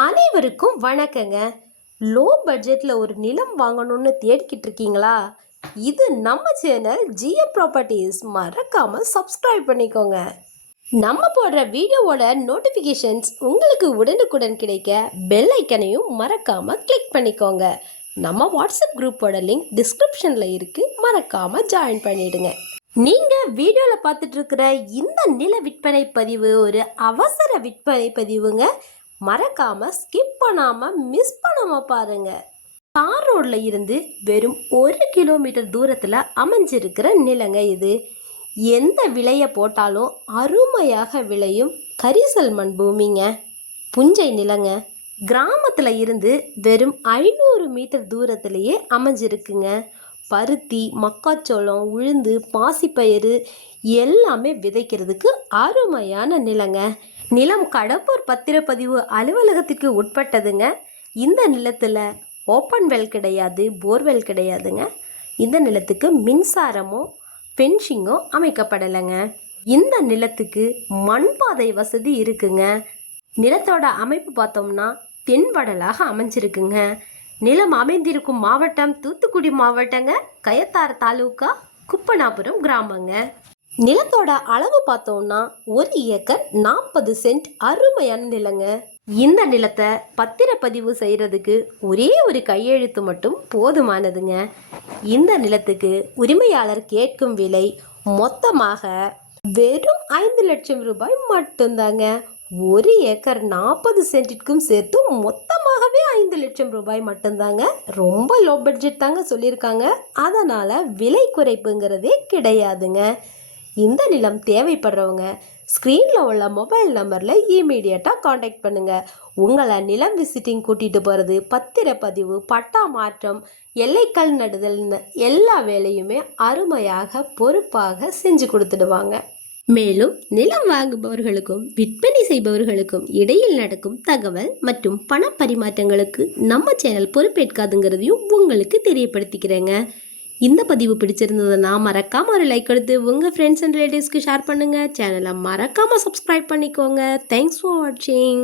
அனைவருக்கும் வணக்கங்க. லோ பட்ஜெட்டில் ஒரு நிலம் வாங்கணும்னு தேடிக்கிட்டு இருக்கீங்களா? இது நம்ம சேனல் ஜிஎம் ப்ராப்பர்ட்டிஸ். மறக்காமல் சப்ஸ்கிரைப் பண்ணிக்கோங்க. நம்ம போடுற வீடியோவோட நோட்டிஃபிகேஷன்ஸ் உங்களுக்கு உடனுக்குடன் கிடைக்க பெல் ஐக்கனையும் மறக்காமல் கிளிக் பண்ணிக்கோங்க. நம்ம வாட்ஸ்அப் குரூப்போட லிங்க் டிஸ்கிரிப்ஷனில் இருக்குது, மறக்காமல் ஜாயின் பண்ணிடுங்க. நீங்கள் வீடியோவில் பார்த்துட்டு இருக்கிற இந்த நில விற்பனை பதிவு ஒரு அவசர விற்பனை பதிவுங்க. மறக்காம ஸ்கிப் பண்ணாம மிஸ் பண்ணாம பாருங்க. தார் ரோட்ல இருந்து வெறும் 1 கிலோமீட்டர் தூரத்துல அமைஞ்சிருக்கிற நிலங்க இது. எந்த விலையை போட்டாலும் அருமையாக விளையும் கரிசல் மண் பூமிங்க. புஞ்சை நிலங்க. கிராமத்துல இருந்து வெறும் 500 மீட்டர் தூரத்திலேயே அமைஞ்சிருக்குங்க. பருத்தி, மக்காச்சோளம், உளுந்து, பாசிப்பயிறு எல்லாமே விதைக்கிறதுக்கு அருமையான நிலங்க. நிலம் கடம்பூர் பத்திரப்பதிவு அலுவலகத்திற்கு உட்பட்டதுங்க. இந்த நிலத்தில் ஓப்பன் வெல் கிடையாது, போர்வெல் கிடையாதுங்க. இந்த நிலத்துக்கு மின்சாரமோ பென்ஷிங்கோ அமைக்கப்படலைங்க. இந்த நிலத்துக்கு மண்பாதை வசதி இருக்குங்க. நிலத்தோட அமைப்பு பார்த்தோம்னா தென்வடலாக அமைஞ்சிருக்குங்க. நிலம் அமைந்திருக்கும் மாவட்டம் தூத்துக்குடி மாவட்டங்க. கயத்தார் தாலுகா, குப்பனாபுரம் கிராமங்க. நிலத்தோட அளவு பார்த்தோம்னா 1 ஏக்கர் 40 சென்ட் அருமையான நிலங்க. இந்த நிலத்தை பத்திரப்பதிவு செய்யறதுக்கு ஒரே ஒரு கையெழுத்து மட்டும் போதுமானதுங்க. இந்த நிலத்துக்கு உரிமையாளர் கேட்கும் விலை மொத்தமாக வெறும் 5 லட்சம் ரூபாய் மட்டும்தாங்க. 1 ஏக்கர் 40 சென்டிற்கும் சேர்த்து மொத்தமாகவே 5 லட்சம் ரூபாய் மட்டும்தாங்க. ரொம்ப லோ பட்ஜெட் தாங்க சொல்லியிருக்காங்க. அதனால் விலை குறைப்புங்கிறதே கிடையாதுங்க. இந்த நிலம் தேவைப்படுறவங்க ஸ்க்ரீனில் உள்ள மொபைல் நம்பரில் இமீடியட்டாக காண்டாக்ட் பண்ணுங்கள். உங்களை நிலம் விசிட்டிங் கூட்டிகிட்டு போகிறது, பத்திரப்பதிவு, பட்டா மாற்றம், எல்லைக்கல் நடுதல்னு எல்லா வேலையுமே அருமையாக பொறுப்பாக செஞ்சு கொடுத்துடுவாங்க. மேலும் நிலம் வாங்குபவர்களுக்கும் விற்பனை செய்பவர்களுக்கும் இடையில் நடக்கும் தகவல் மற்றும் பண பரிமாற்றங்களுக்கு நம்ம சேனல் பொறுப்பேற்காதுங்கிறதையும் உங்களுக்கு தெரியப்படுத்திக்கிறேங்க. இந்த பதிவு பிடிச்சிருந்ததுன்னா மறக்காமல் ஒரு லைக் கொடுத்து உங்கள் ஃப்ரெண்ட்ஸ் அண்ட் ரிலேட்டிவ்ஸ்க்கு ஷேர் பண்ணுங்கள். சேனலை மறக்காமல் சப்ஸ்கிரைப் பண்ணிக்கோங்க. தேங்க்ஸ் ஃபார் வாட்சிங்.